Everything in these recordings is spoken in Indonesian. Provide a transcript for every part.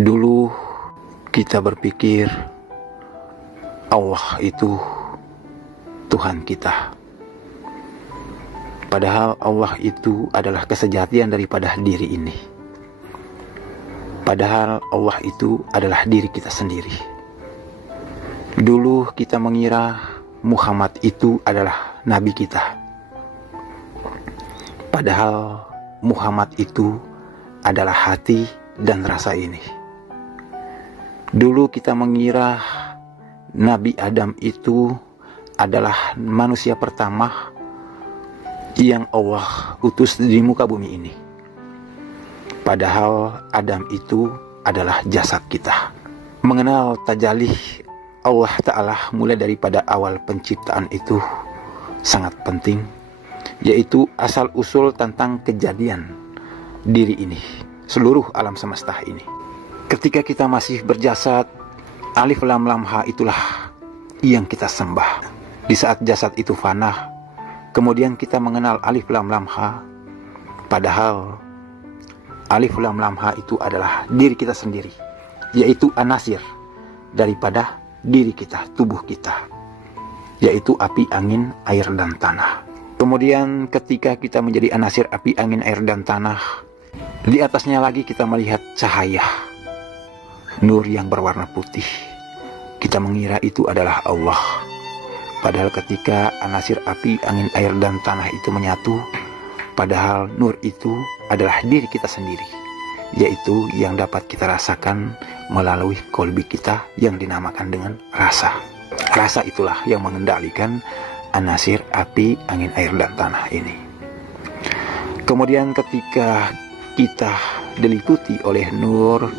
Dulu kita berpikir Allah itu Tuhan kita. Padahal Allah itu adalah kesejatian daripada diri ini. Padahal Allah itu adalah diri kita sendiri. Dulu kita mengira Muhammad itu adalah nabi kita. Padahal Muhammad itu adalah hati dan rasa ini. Dulu kita mengira Nabi Adam itu adalah manusia pertama yang Allah utus di muka bumi ini. Padahal Adam itu adalah jasad kita. Mengenal tajalih Allah Ta'ala mulai daripada awal penciptaan itu sangat penting, yaitu asal-usul tentang kejadian diri ini, seluruh alam semesta ini. Ketika kita masih berjasad, alif lam lam ha itulah yang kita sembah. Di saat jasad itu fana, kemudian kita mengenal alif lam lam ha. Padahal alif lam lam ha itu adalah diri kita sendiri, yaitu anasir daripada diri kita, tubuh kita, yaitu api, angin, air, dan tanah. Kemudian ketika kita menjadi anasir api, angin, air, dan tanah, di atasnya lagi kita melihat cahaya, nur yang berwarna putih. Kita mengira itu adalah Allah. Padahal ketika anasir api, angin, air, dan tanah itu menyatu, padahal nur itu adalah diri kita sendiri, yaitu yang dapat kita rasakan melalui kolbi kita yang dinamakan dengan rasa. Rasa itulah yang mengendalikan anasir api, angin, air, dan tanah ini. Kemudian ketika kita diliputi oleh nur,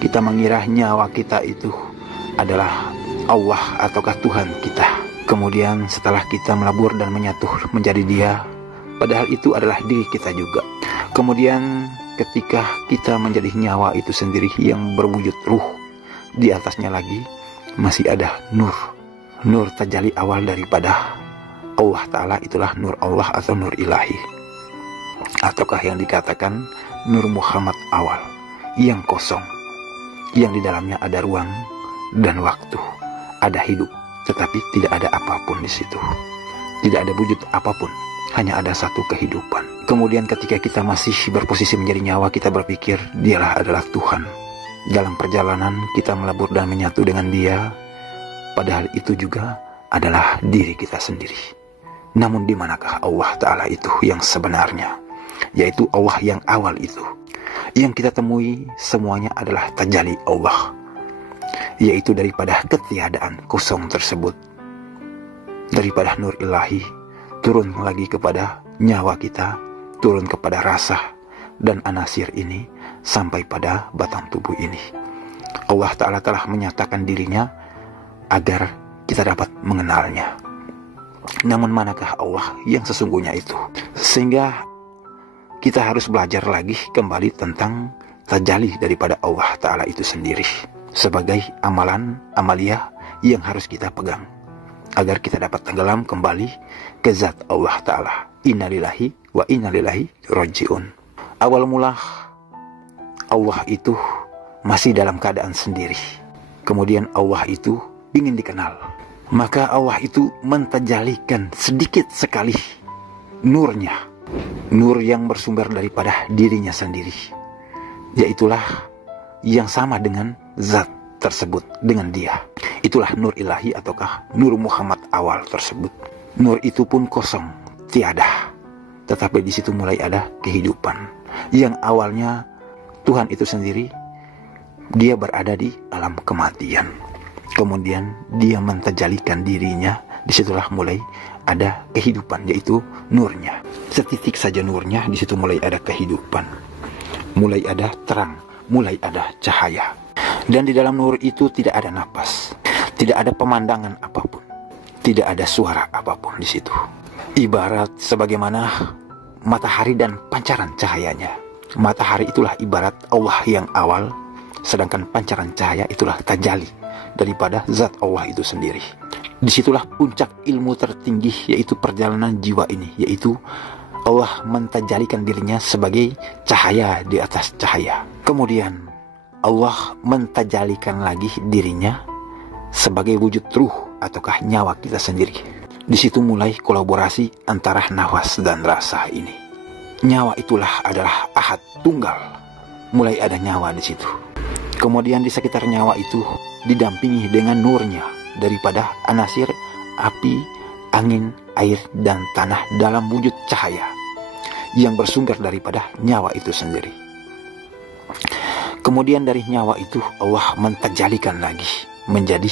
kita mengira nyawa kita itu adalah Allah ataukah Tuhan kita. Kemudian setelah kita melabur dan menyatu menjadi Dia, padahal itu adalah diri kita juga. Kemudian ketika kita menjadi nyawa itu sendiri yang berwujud ruh, di atasnya lagi masih ada nur. Nur tajalli awal daripada Allah Ta'ala, itulah nur Allah atau nur ilahi, ataukah yang dikatakan nur Muhammad awal, yang kosong, yang di dalamnya ada ruang dan waktu, ada hidup, tetapi tidak ada apapun di situ. Tidak ada wujud apapun, hanya ada satu kehidupan. Kemudian ketika kita masih berposisi menjadi nyawa, kita berpikir Dialah adalah Tuhan. Dalam perjalanan kita melabur dan menyatu dengan Dia, padahal itu juga adalah diri kita sendiri. Namun di manakah Allah Ta'ala itu yang sebenarnya, yaitu Allah yang awal itu. Yang kita temui semuanya adalah tajalli Allah, yaitu daripada ketiadaan kosong tersebut, daripada nur ilahi turun lagi kepada nyawa kita, turun kepada rasa dan anasir ini, sampai pada batang tubuh ini. Allah Ta'ala telah menyatakan dirinya agar kita dapat mengenalnya. Namun manakah Allah yang sesungguhnya itu? Sehingga kita harus belajar lagi kembali tentang tajalli daripada Allah Ta'ala itu sendiri, sebagai amalia yang harus kita pegang, agar kita dapat tenggelam kembali ke zat Allah Ta'ala. Innalillahi wa innalillahi raji'un. Awal mula Allah itu masih dalam keadaan sendiri. Kemudian Allah itu ingin dikenal. Maka Allah itu mentajalikan sedikit sekali nurnya, nur yang bersumber daripada dirinya sendiri, yaitulah yang sama dengan zat tersebut, dengan Dia. Itulah nur ilahi ataukah nur Muhammad awal tersebut. Nur itu pun kosong, tiada, tetapi di situ mulai ada kehidupan. Yang awalnya Tuhan itu sendiri, Dia berada di alam kematian. Kemudian Dia mentajalikan dirinya, disitulah mulai ada kehidupan, yaitu nurnya. Setitik saja nurnya, di situ mulai ada kehidupan, mulai ada terang, mulai ada cahaya. Dan di dalam nur itu tidak ada napas, tidak ada pemandangan apapun, tidak ada suara apapun di situ. Ibarat sebagaimana matahari dan pancaran cahayanya. Matahari itulah ibarat Allah yang awal, sedangkan pancaran cahaya itulah tajalli daripada zat Allah itu sendiri. Disitulah puncak ilmu tertinggi, yaitu perjalanan jiwa ini, yaitu Allah mentajalikan dirinya sebagai cahaya di atas cahaya. Kemudian Allah mentajalikan lagi dirinya sebagai wujud ruh ataukah nyawa kita sendiri. Di situ mulai kolaborasi antara nafas dan rasa ini. Nyawa itulah adalah ahad tunggal. Mulai ada nyawa di situ. Kemudian di sekitar nyawa itu didampingi dengan nurnya daripada anasir api, angin, air, dan tanah dalam wujud cahaya yang bersumber daripada nyawa itu sendiri. Kemudian dari nyawa itu Allah mentajalikan lagi menjadi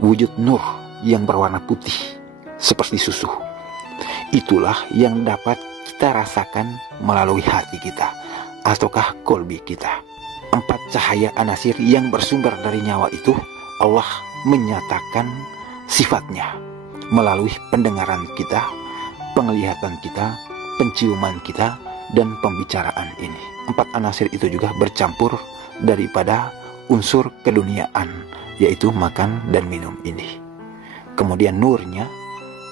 wujud nur yang berwarna putih seperti susu. Itulah yang dapat kita rasakan melalui hati kita ataukah kolbi kita. 4 cahaya anasir yang bersumber dari nyawa itu Allah menyatakan sifatnya melalui pendengaran kita, penglihatan kita, penciuman kita, dan pembicaraan ini. 4 anasir itu juga bercampur daripada unsur keduniaan, yaitu makan dan minum ini. Kemudian nurnya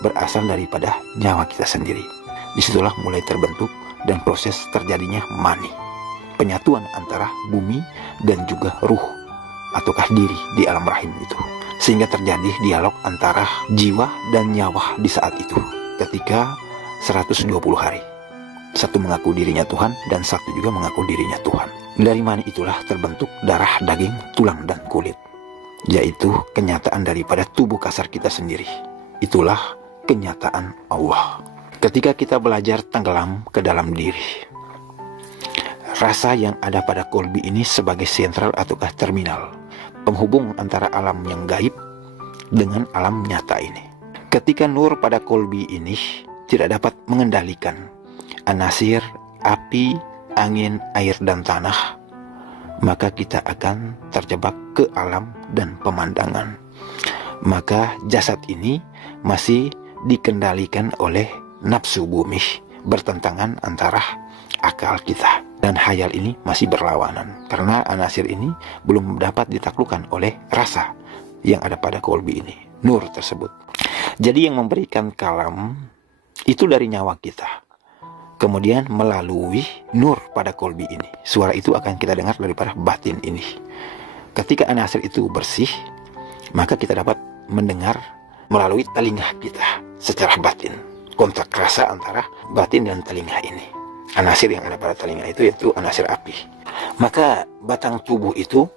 berasal daripada nyawa kita sendiri. Disitulah mulai terbentuk dan proses terjadinya mani, penyatuan antara bumi dan juga ruh ataukah diri di alam rahim itu, sehingga terjadi dialog antara jiwa dan nyawa di saat itu ketika 120 hari. Satu mengaku dirinya Tuhan dan satu juga mengaku dirinya Tuhan. Dari mani itulah terbentuk darah, daging, tulang, dan kulit, yaitu kenyataan daripada tubuh kasar kita sendiri. Itulah kenyataan Allah. Ketika kita belajar tenggelam ke dalam diri, rasa yang ada pada kolbi ini sebagai sentral ataukah terminal penghubung antara alam yang gaib dengan alam nyata ini. Ketika nur pada kolbi ini tidak dapat mengendalikan anasir, api, angin, air, dan tanah, maka kita akan terjebak ke alam dan pemandangan. Maka jasad ini masih dikendalikan oleh nafsu bumi, bertentangan antara akal kita. Dan hayal ini masih berlawanan, karena anasir ini belum dapat ditaklukkan oleh rasa yang ada pada kolbi ini, nur tersebut. Jadi yang memberikan kalam itu dari nyawa kita. Kemudian melalui nur pada kolbi ini, suara itu akan kita dengar daripada batin ini. Ketika anasir itu bersih, maka kita dapat mendengar melalui telinga kita secara batin. Kontak rasa antara batin dan telinga ini. Anasir yang ada pada telinga itu yaitu anasir api. Maka batang tubuh itu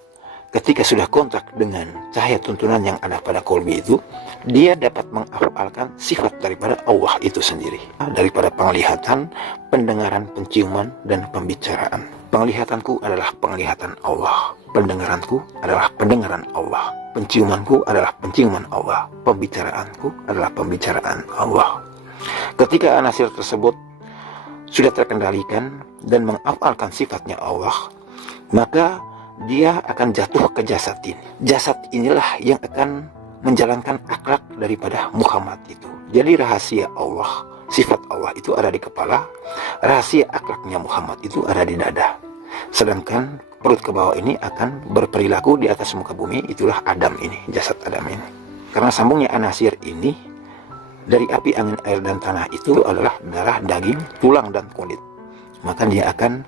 ketika sudah kontak dengan cahaya tuntunan yang ada pada kolbi itu, dia dapat menghafalkan sifat daripada Allah itu sendiri. Daripada penglihatan, pendengaran, penciuman, dan pembicaraan. Penglihatanku adalah penglihatan Allah. Pendengaranku adalah pendengaran Allah. Penciumanku adalah penciuman Allah. Pembicaraanku adalah pembicaraan Allah. Ketika anasir tersebut sudah terkendalikan dan menghafalkan sifatnya Allah, maka dia akan jatuh ke jasad ini. Jasad inilah yang akan menjalankan akhlak daripada Muhammad itu. Jadi rahasia Allah, sifat Allah itu ada di kepala, rahasia akhlaknya Muhammad itu ada di dada. Sedangkan perut ke bawah ini akan berperilaku di atas muka bumi, itulah Adam ini, jasad Adam ini. Karena sambungnya anasir ini dari api, angin, air, dan tanah itu adalah darah, daging, tulang, dan kulit. Maka dia akan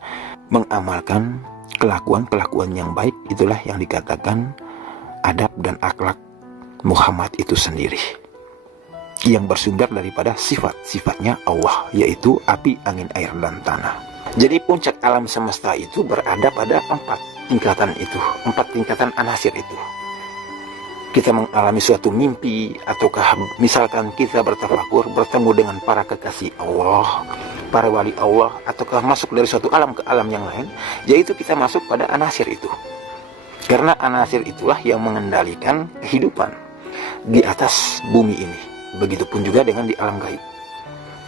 mengamalkan kelakuan-kelakuan yang baik. Itulah yang dikatakan adab dan akhlak Muhammad itu sendiri, yang bersumber daripada sifat-sifatnya Allah, yaitu api, angin, air, dan tanah. Jadi puncak alam semesta itu berada pada 4 tingkatan itu, 4 tingkatan anasir itu. Kita mengalami suatu mimpi, ataukah misalkan kita bertafakur bertemu dengan para kekasih Allah, para wali Allah, ataukah masuk dari suatu alam ke alam yang lain, yaitu kita masuk pada anasir itu. Karena anasir itulah yang mengendalikan kehidupan di atas bumi ini. Begitupun juga dengan di alam gaib.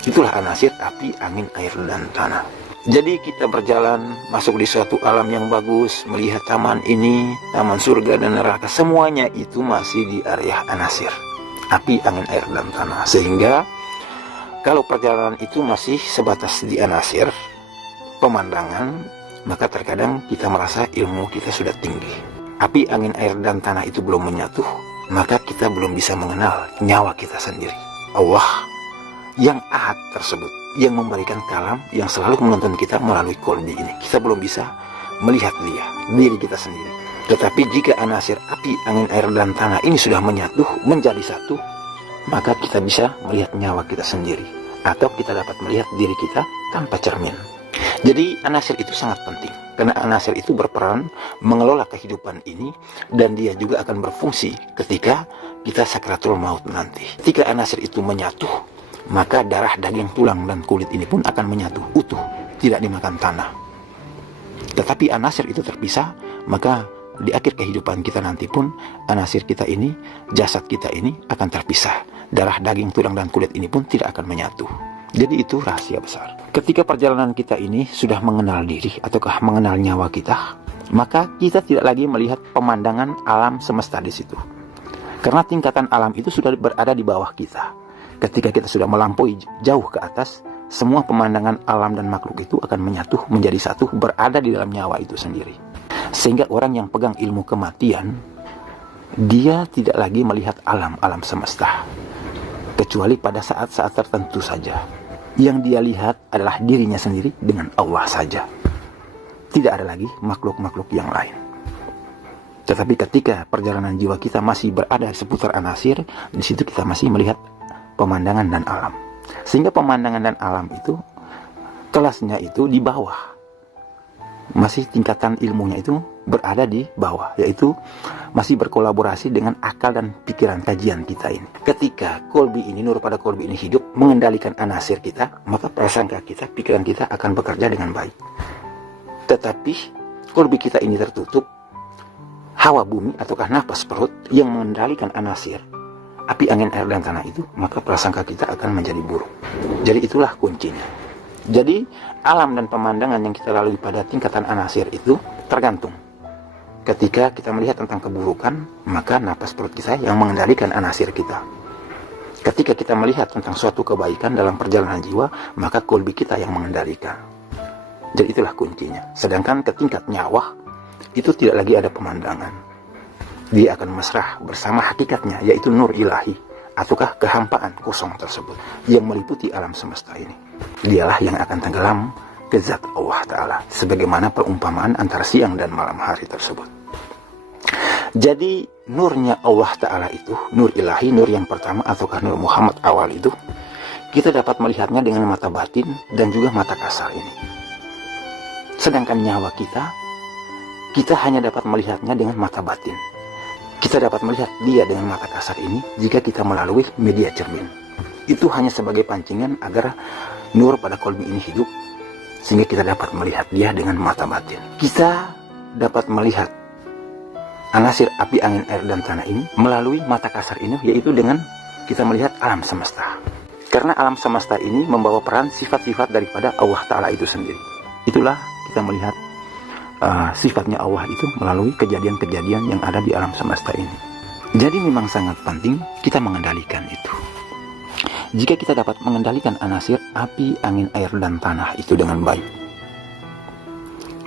Itulah anasir api, angin, air, dan tanah. Jadi kita berjalan masuk di suatu alam yang bagus, melihat taman ini, taman surga dan neraka, semuanya itu masih di area anasir, api, angin, air, dan tanah. Sehingga kalau perjalanan itu masih sebatas di anasir, pemandangan, maka terkadang kita merasa ilmu kita sudah tinggi. Api, angin, air, dan tanah itu belum menyatu, maka kita belum bisa mengenal nyawa kita sendiri. Allah yang ahad tersebut, yang memberikan kalam, yang selalu menuntun kita melalui kolbi ini. Kita belum bisa melihat diri kita sendiri. Tetapi jika anasir api, angin, air, dan tanah ini sudah menyatu menjadi satu, maka kita bisa melihat nyawa kita sendiri, atau kita dapat melihat diri kita tanpa cermin. Jadi anasir itu sangat penting, karena anasir itu berperan mengelola kehidupan ini, dan dia juga akan berfungsi ketika kita sakratul maut nanti. Ketika anasir itu menyatu, maka darah, daging, tulang, dan kulit ini pun akan menyatu utuh, tidak dimakan tanah. Tetapi anasir itu terpisah, maka di akhir kehidupan kita nanti pun anasir kita ini, jasad kita ini akan terpisah. Darah, daging, tulang, dan kulit ini pun tidak akan menyatu. Jadi itu rahasia besar. Ketika perjalanan kita ini sudah mengenal diri ataukah mengenal nyawa kita, maka kita tidak lagi melihat pemandangan alam semesta di situ. Karena tingkatan alam itu sudah berada di bawah kita. Ketika kita sudah melampaui jauh ke atas, semua pemandangan alam dan makhluk itu akan menyatu menjadi satu, berada di dalam nyawa itu sendiri. Sehingga orang yang pegang ilmu kematian, dia tidak lagi melihat alam semesta, kecuali pada saat-saat tertentu saja. Yang dia lihat adalah dirinya sendiri dengan Allah saja. Tidak ada lagi makhluk-makhluk yang lain. Tetapi ketika perjalanan jiwa kita masih berada seputar anasir, di situ kita masih melihat pemandangan dan alam. Sehingga pemandangan dan alam itu, kelasnya itu di bawah. Masih tingkatan ilmunya itu berada di bawah, yaitu masih berkolaborasi dengan akal dan pikiran kajian kita ini. Ketika kolbi ini, nur pada kolbi ini hidup mengendalikan anasir kita, maka prasangka kita, pikiran kita akan bekerja dengan baik. Tetapi kolbi kita ini tertutup, hawa bumi ataukah nafas perut yang mengendalikan anasir, api, angin, air, dan tanah itu, maka prasangka kita akan menjadi buruk. Jadi itulah kuncinya. Jadi alam dan pemandangan yang kita lalui pada tingkatan anasir itu tergantung. Ketika kita melihat tentang keburukan, maka napas perut kita yang mengendalikan anasir kita. Ketika kita melihat tentang suatu kebaikan dalam perjalanan jiwa, maka kolbi kita yang mengendalikan. Jadi itulah kuncinya. Sedangkan ke tingkat nyawa, itu tidak lagi ada pemandangan. Dia akan mesrah bersama hakikatnya, yaitu nur ilahi, ataukah kehampaan kosong tersebut yang meliputi alam semesta ini. Dialah yang akan tenggelam ke zat Allah Ta'ala, sebagaimana perumpamaan antara siang dan malam hari tersebut. Jadi nurnya Allah Ta'ala itu, nur ilahi, nur yang pertama ataukah nur Muhammad awal itu, kita dapat melihatnya dengan mata batin dan juga mata kasar ini. Sedangkan nyawa kita hanya dapat melihatnya dengan mata batin. Kita dapat melihat dia dengan mata kasar ini jika kita melalui media cermin. Itu hanya sebagai pancingan agar nur pada kolbi ini hidup, sehingga kita dapat melihat dia dengan mata batin. Kita dapat melihat anasir api, angin, air, dan tanah ini melalui mata kasar ini, yaitu dengan kita melihat alam semesta. Karena alam semesta ini membawa peran sifat-sifat daripada Allah Ta'ala itu sendiri. Itulah kita melihat sifatnya Allah itu melalui kejadian-kejadian yang ada di alam semesta ini. Jadi memang sangat penting kita mengendalikan itu. Jika kita dapat mengendalikan anasir api, angin, air, dan tanah itu dengan baik,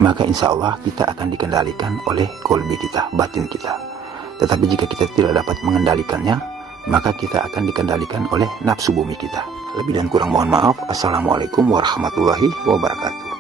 maka insya Allah kita akan dikendalikan oleh kolbi kita, batin kita. Tetapi jika kita tidak dapat mengendalikannya, maka kita akan dikendalikan oleh nafsu bumi kita. Lebih dan kurang mohon maaf. Assalamualaikum warahmatullahi wabarakatuh.